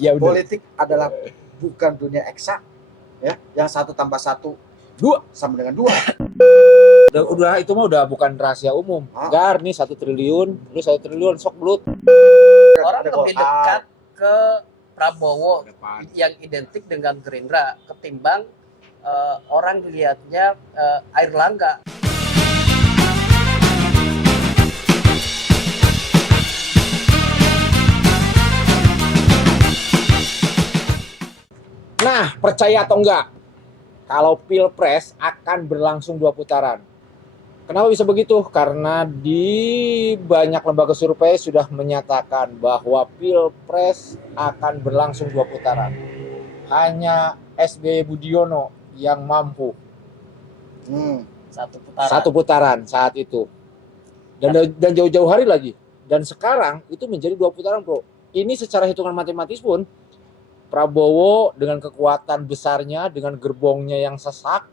Ya udah. Politik adalah bukan dunia eksak, ya. Yang 1+1 2 sama dengan 2. udah itu mah udah bukan rahasia umum. Gar nih 1 triliun, lu 1 triliun sok belut. Orang lebih dekat ke Prabowo yang identik dengan Gerindra ketimbang orang lihatnya Airlangga. Nah, percaya atau enggak, kalau Pilpres akan berlangsung 2 putaran. Kenapa bisa begitu? Karena di banyak lembaga survei sudah menyatakan bahwa Pilpres akan berlangsung 2 putaran. Hanya SBY Budiono yang mampu satu putaran saat itu. Dan jauh-jauh hari lagi. Dan sekarang itu menjadi 2 putaran, bro. Ini secara hitungan matematis pun Prabowo dengan kekuatan besarnya, dengan gerbongnya yang sesak,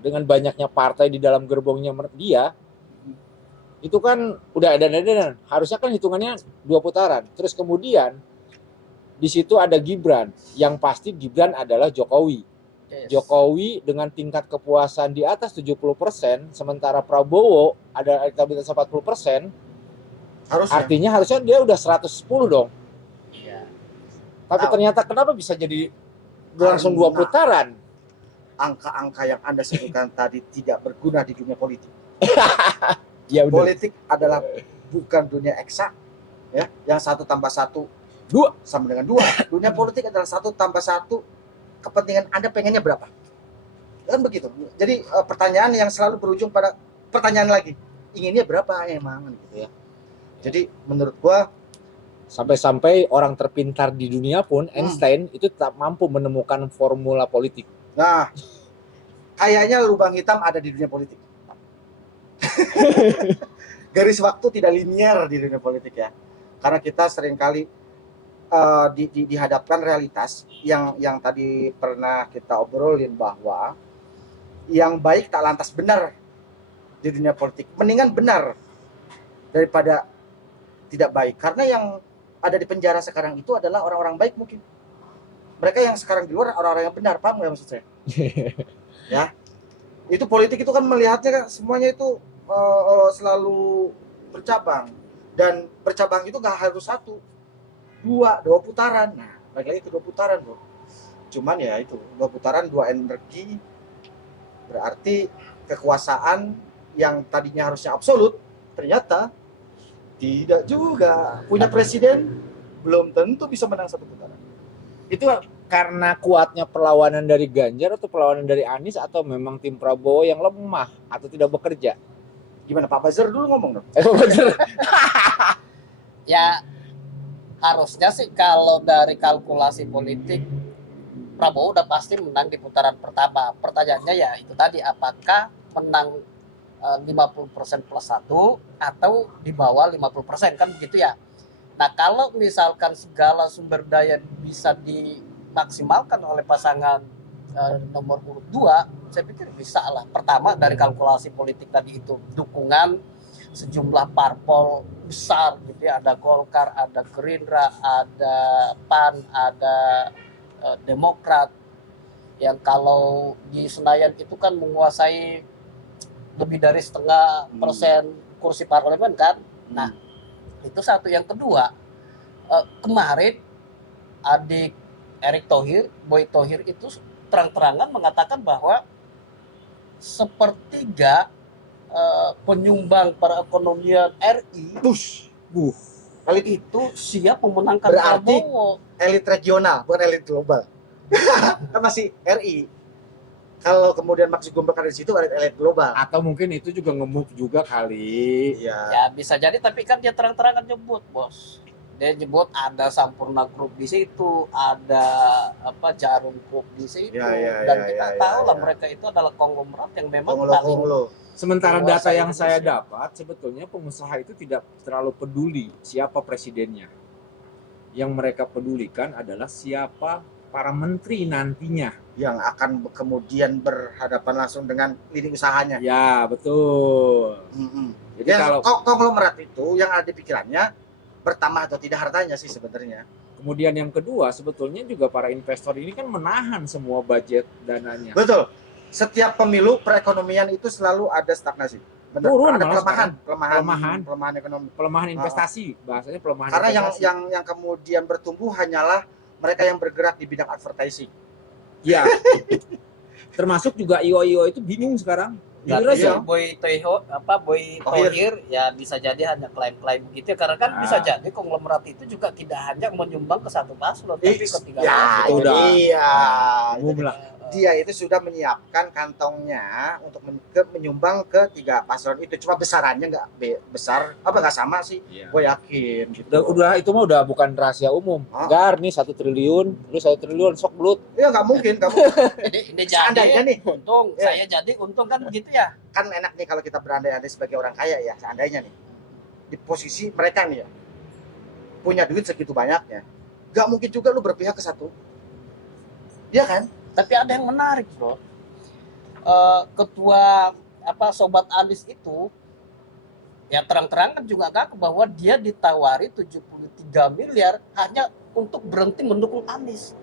dengan banyaknya partai di dalam gerbongnya dia, itu kan udah edan-edan. Harusnya kan hitungannya 2 putaran. Terus kemudian di situ ada Gibran. Yang pasti Gibran adalah Jokowi. Jokowi dengan tingkat kepuasan di atas 70%, sementara Prabowo ada elektabilitas 40%. Artinya harusnya dia udah 110 dong. Tapi ternyata kenapa bisa jadi berlangsung 2 putaran? Angka-angka yang Anda sebutkan tadi tidak berguna di dunia politik. Ya udah. Politik adalah bukan dunia eksak, ya. Yang 1+1 2 sama dengan 2. Dunia politik adalah 1+1. Kepentingan Anda pengennya berapa? Kan begitu. Jadi pertanyaan yang selalu berujung pada pertanyaan lagi, inginnya berapa emang gitu ya. Jadi menurut gua sampai-sampai orang terpintar di dunia pun Einstein itu tak mampu menemukan formula politik. Nah, kayaknya lubang hitam ada di dunia politik. Garis waktu tidak linear di dunia politik ya. Karena kita seringkali dihadapkan realitas yang tadi pernah kita obrolin, bahwa yang baik tak lantas benar di dunia politik. Mendingan benar daripada tidak baik. Karena yang ada di penjara sekarang itu adalah orang-orang baik mungkin. Mereka yang sekarang di luar orang-orang yang benar, paham nggak maksud saya? Ya, itu politik itu kan melihatnya kan semuanya itu selalu bercabang, dan bercabang itu nggak harus 1, 2 putaran. Nah, lagi-lagi itu 2 putaran, bro. Cuman ya itu 2 putaran, 2 energi, berarti kekuasaan yang tadinya harusnya absolut ternyata tidak juga. Punya presiden belum tentu bisa menang 1 putaran. Itu karena kuatnya perlawanan dari Ganjar atau perlawanan dari Anies, atau memang tim Prabowo yang lemah atau tidak bekerja? Gimana Pak Bazar dulu ngomong dong? Pak Bazar. Ya harusnya sih kalau dari kalkulasi politik Prabowo udah pasti menang di putaran pertama. Pertanyaannya ya itu tadi, apakah menang 50% plus 1 atau di bawah 50%, kan begitu ya. Nah, kalau misalkan segala sumber daya bisa dimaksimalkan oleh pasangan nomor urut 2, saya pikir bisa lah. Pertama dari kalkulasi politik tadi itu, dukungan sejumlah parpol besar gitu ya, ada Golkar, ada Gerindra, ada PAN, ada Demokrat, yang kalau di Senayan itu kan menguasai lebih dari 0,5% kursi parlemen kan. Nah, itu satu. Yang kedua, kemarin adik Erick Thohir, Boy Thohir itu terang-terangan mengatakan bahwa sepertiga penyumbang perekonomian RI elit itu siap memenangkan Prabowo. Elit regional, bukan elit global. Kan masih RI. Kalau kemudian Max Gumbek ada di situ, elit global. Atau mungkin itu juga nge-move juga kali. Ya bisa jadi, tapi kan dia terang-terangan nyebut, bos. Dia nyebut ada Sampurna Group di situ, ada Jarum Group di situ, dan kita tahu lah mereka itu adalah konglomerat yang memang paling. Sementara data yang saya dapat, sebetulnya pengusaha itu tidak terlalu peduli siapa presidennya. Yang mereka pedulikan adalah siapa para menteri nantinya yang akan kemudian berhadapan langsung dengan lini usahanya. Ya, betul. Jadi kalau konglomerat itu yang ada di pikirannya bertambah atau tidak hartanya sih sebenarnya. Kemudian yang kedua, sebetulnya juga para investor ini kan menahan semua budget dananya. Betul. Setiap pemilu perekonomian itu selalu ada stagnasi. Benar. Turun Ada malah pelemahan ekonomi. pelemahan investasi, bahasanya pelemahan Karena investasi. yang kemudian bertumbuh hanyalah mereka yang bergerak di bidang advertising. Ya. Termasuk juga IO itu bingung sekarang. Jujur Berarti aja. Boy Thohir. Thohir ya bisa jadi hanya klaim-klaim begitu ya, karena kan Nah. bisa jadi konglomerat itu juga tidak hanya menyumbang ke satu paslon tapi ke tiga Ya, itu udah. iya. Umum lah. Dia itu sudah menyiapkan kantongnya untuk menyumbang ke 3 paslon itu. Cuma besarannya nggak besar, nggak sama sih. Iya. Gue yakin. Gitu. Udah itu mah udah bukan rahasia umum. Oh. Gar nih 1 triliun, lu 1 triliun sok belut. Ya nggak mungkin. Ini Seandainya jadi nih. untung, Ya. saya jadi untung kan begitu ya. Kan enak nih kalau kita berandai-andai sebagai orang kaya ya. Seandainya nih di posisi mereka nih ya punya duit segitu banyaknya, nggak mungkin juga lu berpihak ke satu. Iya kan? Tapi ada yang menarik, bro. Ketua Sobat Anies itu ya terang-terangan juga ngaku bahwa dia ditawari 73 miliar hanya untuk berhenti mendukung Anies.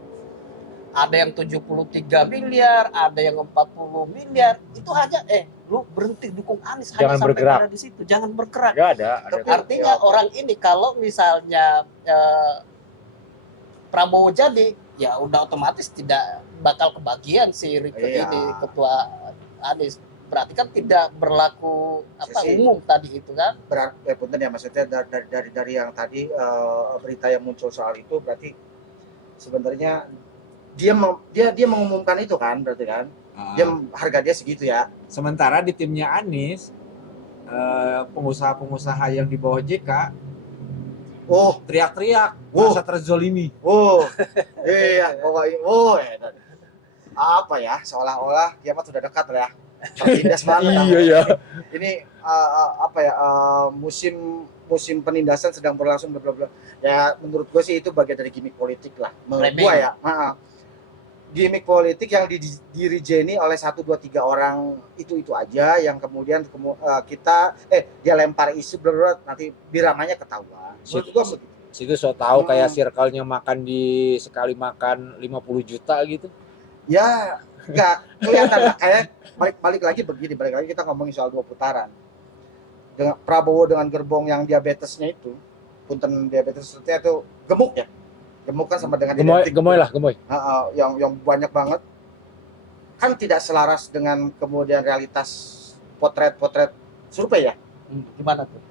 Ada yang 73 miliar, ada yang 40 miliar. Itu hanya lu berhenti dukung Anies, Jangan hanya sampai bergerak. pada di situ, jangan bergerak. Gak ada. Tapi- Artinya Ya. orang ini kalau misalnya Prabowo jadi, ya udah otomatis tidak bakal kebagian si Rike Iya. ini ketua Anies. Berarti kan tidak berlaku Sisi. umum tadi itu kan? Punten ya, maksudnya dari yang tadi berita yang muncul soal itu berarti sebenarnya dia mengumumkan itu kan, berarti kan dia harga dia segitu ya. Sementara di timnya Anies, pengusaha-pengusaha yang di bawah JK Oh, teriak-teriak, Oh. merasa terzolimi. iya, apa ya, seolah-olah kiamat sudah dekat ya. Tertindas banget. ya. Ini musim penindasan sedang berlangsung bla bla bla. Ya menurut gue sih itu bagian dari gimmick politik lah. Menurut gue ya. Gimmick politik yang dirijeni oleh 1, 2, 3 orang itu aja yang kemudian dia lempar isu bla bla nanti biramanya ketahuan. Menurut gue begitu. Situ so tahu kayak circle-nya makan sekali makan 50 juta gitu. Ya nggak kelihatan lah. Kayak balik lagi kita ngomongin soal 2 putaran. Dengan Prabowo dengan gerbong yang diabetesnya itu, punten diabetesnya itu gemuk ya. Gemuk kan sama dengan Gemoy. yang banyak banget. Kan tidak selaras dengan kemudian realitas potret survei ya. Gimana tuh?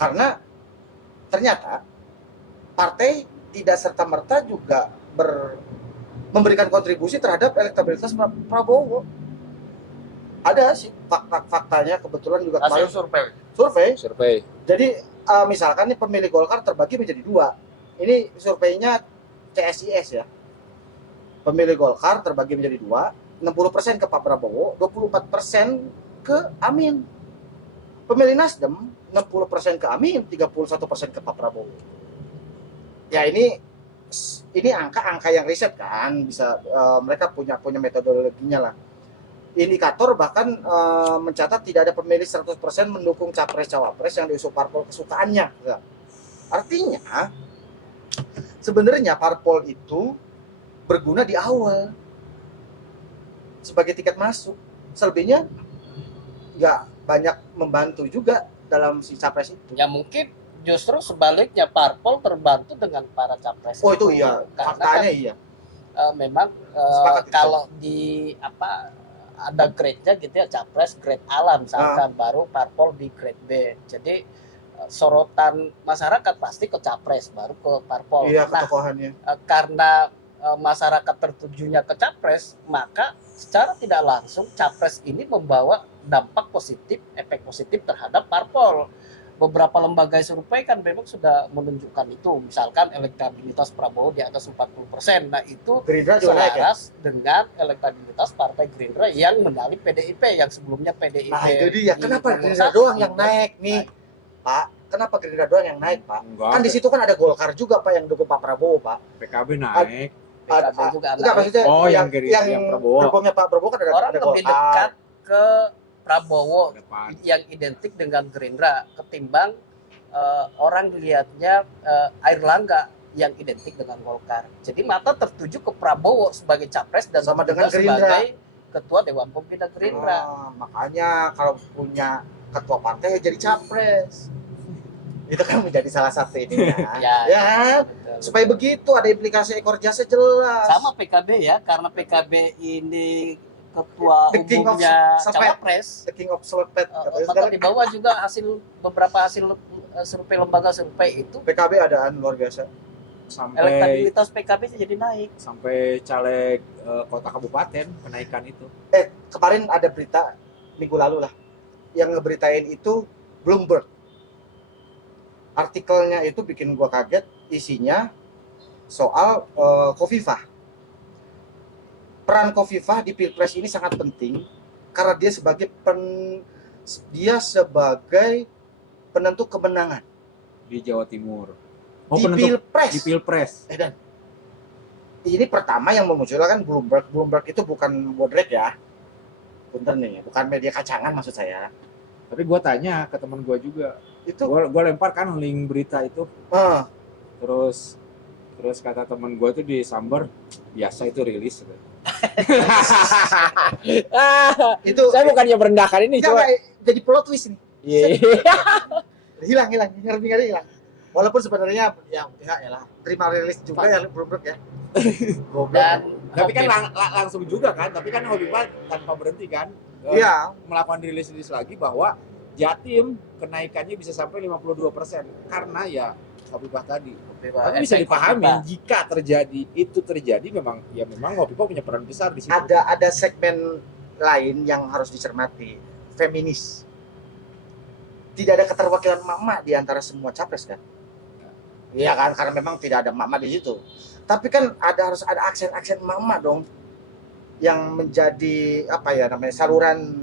Karena ternyata partai tidak serta-merta juga memberikan kontribusi terhadap elektabilitas Prabowo. Ada sih faktanya kebetulan juga kemarin survei. Jadi misalkan nih pemilih Golkar terbagi menjadi 2. Ini surveinya CSIS ya. Pemilih Golkar terbagi menjadi 2, 60% ke Pak Prabowo, 24% ke Amin. Pemilih Nasdem 60% ke Amin, 31% ke Pak Prabowo. Ya ini angka-angka yang riset kan, bisa mereka punya metodologinya lah. Indikator bahkan mencatat tidak ada pemilih 100% mendukung capres-cawapres yang diusung parpol kesukaannya. Ya. Artinya sebenarnya parpol itu berguna di awal sebagai tiket masuk. Selebihnya nggak banyak membantu juga dalam si capres itu. Ya mungkin justru sebaliknya parpol terbantu dengan para capres. Oh itu iya, Karena faktanya kan, iya. memang Sepakat itu. kalau di ada grade-nya gitu ya, capres grade A misalkan, baru parpol di grade B. Jadi sorotan masyarakat pasti ke capres baru ke parpol. Iya, Nah, ketokohannya. karena masyarakat tertujunya ke capres, maka secara tidak langsung capres ini membawa dampak positif, efek positif terhadap parpol. Beberapa lembaga survei kan memang sudah menunjukkan itu. Misalkan elektabilitas Prabowo di atas 40%. Nah, itu Gerindra juga naik ya. selaras dengan elektabilitas Partai Gerindra yang mendali PDIP yang sebelumnya PDIP. Nah itu dia, di kenapa nomor Gerindra 1. doang yang naik nih, Pak? Kenapa Gerindra doang yang naik, Pak? Enggak. Kan di situ kan ada Golkar juga, Pak, yang dukung Pak Prabowo, Pak. PKB naik. PKB juga Enggak, naik. maksudnya Oh, yang Prabowo. gerbongnya Pak Prabowo kan Orang ada lebih Golkar. dekat ke Prabowo Depan. yang identik dengan Gerindra ketimbang orang lihatnya Airlangga yang identik dengan Golkar. Jadi mata tertuju ke Prabowo sebagai capres dan Sama juga dengan Gerindra. sebagai ketua Dewan Pembina Gerindra. Makanya kalau punya ketua partai jadi capres. Itu kan menjadi salah satu ininya. Ya, Ya kan? betul. Supaya begitu ada implikasi ekor jasnya jelas. Sama PKB ya, karena PKB ini ketua The king of umumnya Slepet. cawapres. The king of Slepet. Maka di bawah juga beberapa hasil survei lembaga survei itu PKB adaan luar biasa. Sampai elektabilitas PKB jadi naik. sampai caleg kota kabupaten kenaikan itu. Kemarin ada berita minggu lalu lah yang ngeberitain itu Bloomberg. Artikelnya itu bikin gua kaget, isinya soal Khofifah. Peran Khofifah di Pilpres ini sangat penting karena dia sebagai penentu kemenangan Di Jawa Timur. di penentu- Pilpres. di Pilpres. Dan ini pertama yang memunculkan Bloomberg. Bloomberg itu bukan bodrek ya. Punten nih, bukan media kacangan maksud saya. Tapi gue tanya ke teman gue juga. Itu Gue lempar kan link berita itu. eh, Terus kata teman gue tuh di Samber, biasa itu rilis. itu Saya bukannya merendahkan ini, ya, cuma jadi plot twist nih. Iya. Hilang, hilang. Walaupun sebenarnya ya lah, terima rilis juga ya Bloomberg ya. Goblok. Dan Tapi kan langsung juga kan, tapi kan Khofifah tanpa berhenti kan Iya, melakukan rilis lagi bahwa Jatim kenaikannya bisa sampai 52% karena ya Khofifah tadi. Tapi bisa efek dipahami Khofifah. jika terjadi memang Khofifah punya peran besar di situ. ada segmen lain yang harus dicermati, feminis. Tidak ada keterwakilan mama di antara semua capres kan? Iya kan, karena memang tidak ada mama di situ. Tapi kan harus ada aksen-aksen mama dong yang menjadi apa ya namanya saluran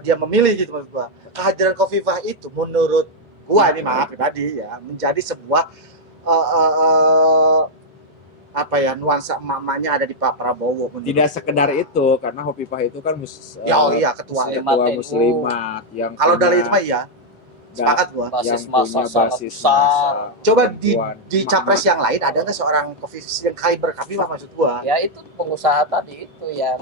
dia memilih gitu maksud gua. Kehadiran Khofifah itu menurut gua ini maaf pribadi ya menjadi sebuah apa ya nuansa emak-emaknya ada di Pak Prabowo. Tidak sekedar itu karena Khofifah itu kan iya ketua. Muslimat. muslimat yang Kalau dari punya- itu mah iya. Sepakat gua. Basis yang massa punya sangat basis besar. massa Coba perempuan, di capres yang lain ada nggak seorang Khofifah yang kaliber Khofifah maksud gua? Ya itu pengusaha tadi itu yang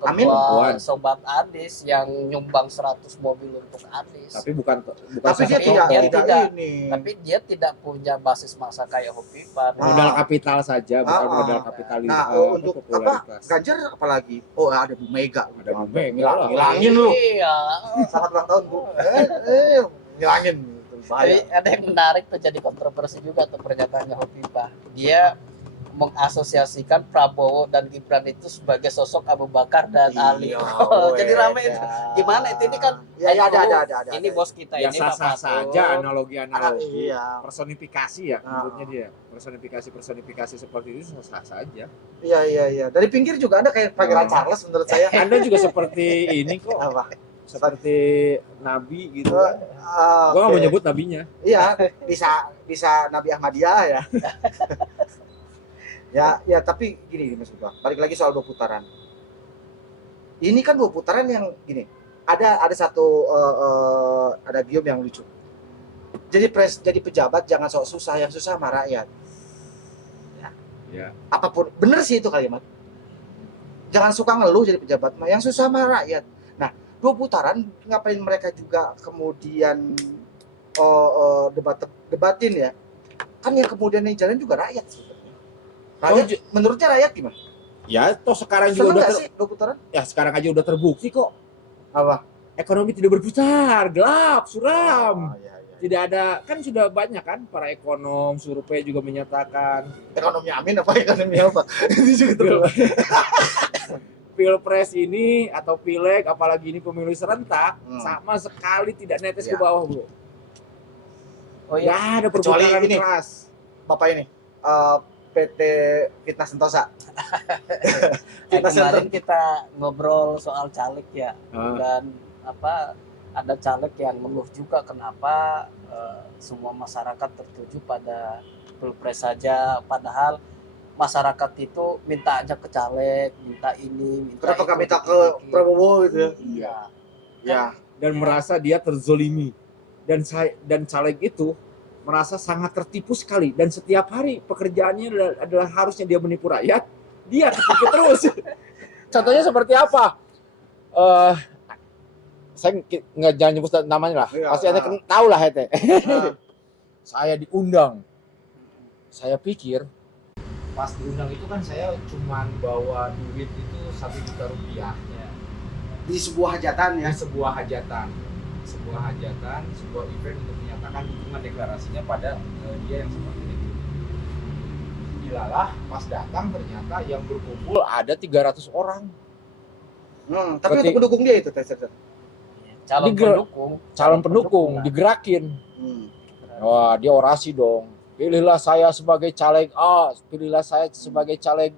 Amin. ketua Sobat Adis yang nyumbang 100 mobil untuk Adis. tapi bukan Tapi dia salah dia satu tidak. ini. Tapi dia tidak punya basis massa kayak Khofifah. modal kapital saja bukan Ah, modal ah. kapitalitas Nah, untuk popularitas. Ganjar apalagi? Oh, ada Bu Mega. Ada Bu Mega lah. Ngilangin lu. Iya. Selamat ulang tahun, Bu. Ngilangin. Tapi Bahaya. ada yang menarik tuh jadi kontroversi juga tuh pernyataannya Khofifah. Dia mengasosiasikan Prabowo dan Gibran itu sebagai sosok Abu Bakar dan Ali. Jadi rame itu. Gimana itu? Ini kan Ya, ada. ini bos kita Ya ini sah-sah Pak saja Fatul. analogi-analogi Iya. personifikasi ya menurutnya dia personifikasi seperti itu sah saja. Iya. Dari pinggir juga ada kayak Pangeran Charles menurut saya. Anda juga seperti ini kok Apa? seperti nabi gitu. Oh, Gua nggak mau oke. nyebut nabinya. Iya, bisa Nabi Ahmadiyah ya. ya tapi gini maksud gua. Balik lagi soal 2 putaran. Ini kan 2 putaran yang gini. Ada satu ada gium yang lucu. Jadi pejabat jangan sok susah, yang susah sama rakyat. Ya. Apapun bener sih itu kalimat. Jangan suka ngeluh jadi pejabat mah, yang susah sama rakyat. Nah, 2 putaran ngapain mereka juga kemudian debatin ya? Kan yang kemudian yang jalan juga rakyat sebenarnya. Rakyat, menurutnya rakyat gimana? Ya, toh sekarang Seneng juga udah nggak sih 2 putaran? ya sekarang aja udah terbukti kok. Apa? Ekonomi tidak berputar, gelap, suram. Oh, iya. Tidak ada, kan sudah banyak kan para ekonom, survei juga menyatakan Ekonomi amin apa ekonomi apa? Ini juga terlalu. Pilpres ini atau pileg apalagi ini pemilu serentak sama sekali tidak netes ke Ya. bawah, Bro. Oh Ya iya. ada Kecuali perputaran ini. keras. Bapak ini PT Fitnah Sentosa. Kayak Kita kemarin kita ngobrol soal caleg ya, Ah. dan ada caleg yang mengeluh juga kenapa semua masyarakat tertuju pada pilpres saja, padahal masyarakat itu minta aja ke caleg, minta ini, minta Kenapa itu, nggak minta ke dikit-dikit. Prabowo gitu ya? Iya. Ya. Dan merasa dia terzolimi. Dan caleg itu merasa sangat tertipu sekali dan setiap hari pekerjaannya adalah harusnya dia menipu rakyat, dia ketipu terus. Contohnya seperti apa? Saya nggak jangan nyebut namanya lah, Iya, pasti Anda tahu lah Hete. Nah, Saya diundang, saya pikir pas diundang itu kan saya cuman bawa duit itu 1 juta rupiah di sebuah hajatan di ya. sebuah hajatan, sebuah event untuk menyatakan dukungan deklarasinya pada dia yang seperti itu. Gilalah, pas datang ternyata yang berkumpul ada 300 orang. Tapi untuk mendukung dia itu calon pendukung Digerakin. Hmm. Wah, dia orasi dong. Pilihlah saya sebagai caleg A, pilihlah saya sebagai caleg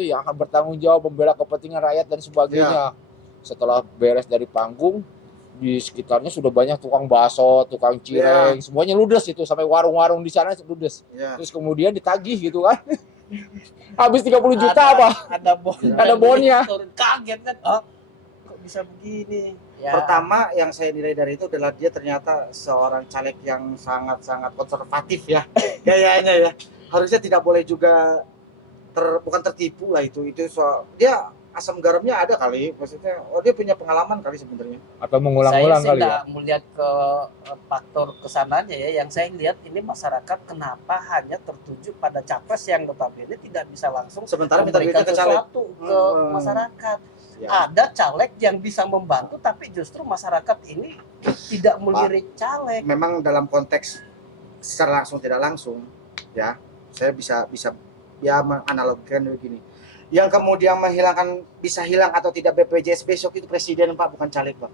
yang akan bertanggung jawab membela kepentingan rakyat dan sebagainya. Setelah beres dari panggung, di sekitarnya sudah banyak tukang bakso, tukang cireng, semuanya ludes itu, sampai warung-warung di sana ludes. Terus kemudian ditagih gitu kan. Habis 30 juta apa? Ada bonnya. Kaget kan, oh kok bisa begini. Ya. Pertama yang saya nilai dari itu adalah dia ternyata seorang caleg yang sangat-sangat konservatif ya. Kayaknya ya. Harusnya tidak boleh juga bukan tertipu lah itu dia asam garamnya ada kali, maksudnya dia punya pengalaman kali sebenarnya. Atau mengulang-ulang kali ya. Saya sih melihat ke faktor kesananya ya. Yang saya lihat ini masyarakat kenapa hanya tertuju pada capres yang notabene tidak bisa langsung sementara minta memberikan duitnya ke caleg ke masyarakat. Ya. Ada caleg yang bisa membantu tapi justru masyarakat ini tidak melirik caleg. Memang dalam konteks secara langsung tidak langsung ya, saya bisa ya menganalogikan begini. Yang kemudian bisa hilang atau tidak BPJS besok itu presiden Pak, bukan caleg Pak.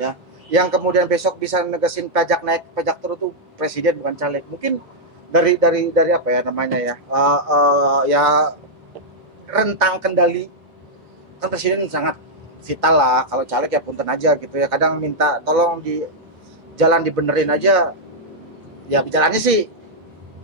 Ya. Yang kemudian besok bisa negesin naik pajak turun itu presiden bukan caleg. Mungkin dari apa ya namanya ya? Ya rentang kendali kan presiden sangat vital lah. Kalau caleg ya punten aja gitu ya, kadang minta tolong di jalan dibenerin aja ya, jalannya sih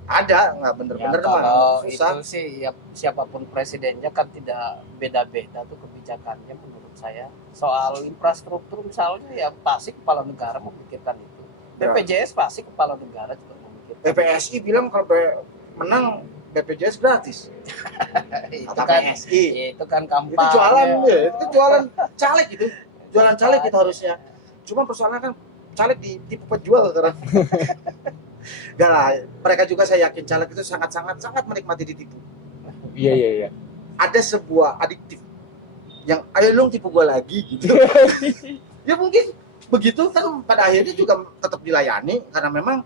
ada, nggak bener-bener ya, kalau susah. itu sih ya, siapapun presidennya kan tidak beda-beda tuh kebijakannya menurut saya. Soal infrastruktur misalnya ya pasti kepala negara memikirkan itu. BPJS pasti kepala negara juga memikirkan. BPSI bilang kalau menang BPJS gratis. Itu kan PSI. Itu kan kampanye. Itu jualan ya, itu jualan caleg itu. Jualan caleg itu harusnya. Cuma persoalannya kan caleg ditipu penjual sekarang. Gak lah, mereka juga saya yakin caleg itu sangat menikmati ditipu. Iya. Ada sebuah adiktif yang ayo dong tipu gua lagi gitu. Ya mungkin begitu kan, pada akhirnya juga tetap dilayani karena memang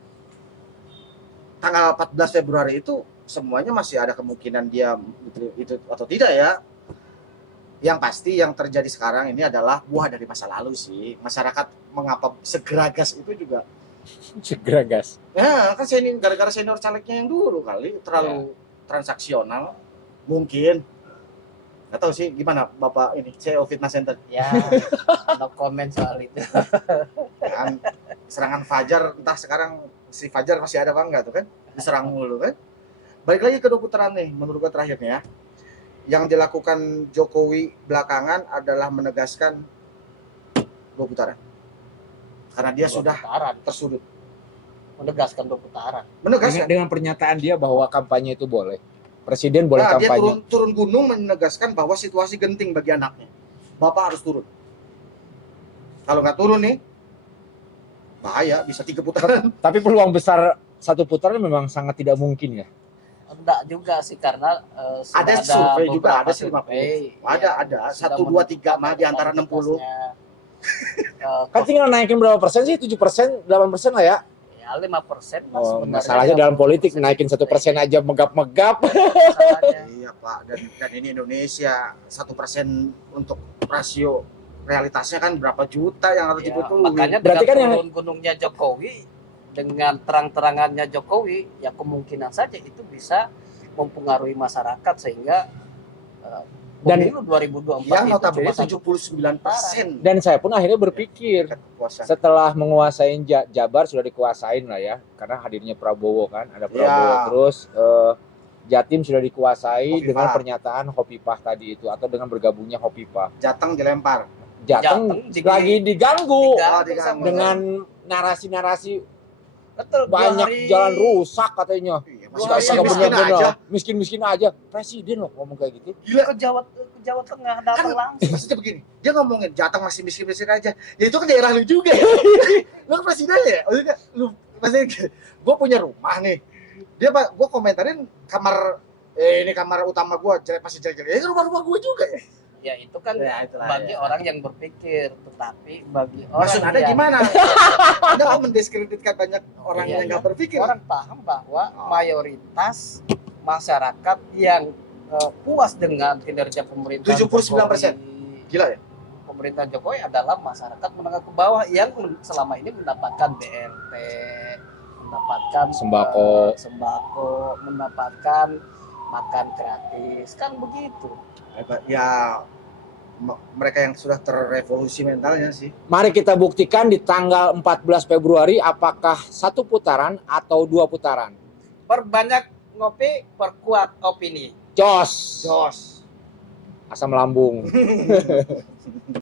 tanggal 14 Februari itu semuanya masih ada kemungkinan dia itu atau tidak ya. Yang pasti yang terjadi sekarang ini adalah buah dari masa lalu sih. Masyarakat mengapa segeragas itu juga segeragas. Ya kan gara-gara senior calegnya yang dulu kali terlalu transaksional mungkin. Nggak tahu sih gimana Bapak ini CEO Fitness Center. Ya, no comment soal itu. Kan serangan Fajar, entah sekarang si Fajar masih ada apa enggak tuh kan? Diserang mulu kan? Balik lagi ke 2 putaran nih, menurut gue terakhirnya ya. Yang dilakukan Jokowi belakangan adalah menegaskan 2 putaran. Karena dia sudah tersudut. Menegaskan 2 putaran. Dengan pernyataan dia bahwa kampanye itu boleh. Presiden boleh kampanye. Dia turun gunung menegaskan bahwa situasi genting bagi anaknya. Bapak harus turun. Kalau nggak turun nih, bahaya, bisa 3 putaran. Tapi peluang besar 1 putaran memang sangat tidak mungkin ya. Enggak juga sih, karena ada survei juga, ada 50. Ada 1, 2, 3 mah di antara 60. Kan tinggal naikin berapa persen sih? 7%, 8% lah ya. Ya 5% mas. Masalahnya dalam politik naikin 1% aja megap-megap. Iya Pak, dan ini Indonesia 1% untuk rasio realitasnya kan berapa juta yang harus dibutuhin. Makanya berarti kan yang gunungnya Jokowi dengan terang-terangannya Jokowi, ya kemungkinan saja itu bisa mempengaruhi masyarakat sehingga dan pemilu 2024 yang itu notabene cuma 79%. Dan saya pun akhirnya berpikir setelah menguasain Jabar sudah dikuasain lah ya, karena hadirnya Prabowo kan, ada Prabowo terus Jatim sudah dikuasai Hovifah. Dengan pernyataan Hovifah tadi itu atau dengan bergabungnya Hovifah. Jateng dilempar. Jateng lagi diganggu diganggu dengan narasi-narasi Betul. Banyak jalan rusak katanya. Iya, Dua masih hari miskin aja. Miskin-miskin aja. Presiden loh ngomong kayak gitu. Gila. Ke Jawa Tengah datang langsung. Maksudnya begini, dia ngomongin Jateng masih miskin-miskin aja. Ya itu kan daerah lu juga. Lu kan presiden ya? Maksudnya lu maksudnya gue punya rumah nih. Gue komentarin kamar ini kamar utama gue jelek masih jelek-jelek. Ya rumah-rumah gue juga ya. Ya itu kan Ya, itulah, bagi ya. orang yang berpikir, tetapi bagi orang Maksud Anda yang gimana? Anda kok mendiskreditkan banyak orang Iya, yang nggak berpikir? orang paham bahwa Oh. mayoritas masyarakat yang puas dengan kinerja pemerintah 79%. Jokowi, Gila ya? pemerintah Jokowi adalah masyarakat menengah ke bawah yang selama ini mendapatkan BLT, mendapatkan sembako, mendapatkan makan gratis, kan begitu. Ya mereka yang sudah terrevolusi mentalnya sih. Mari kita buktikan di tanggal 14 Februari apakah 1 putaran atau 2 putaran. Perbanyak ngopi, perkuat opini. Jos. Jos. Asam lambung.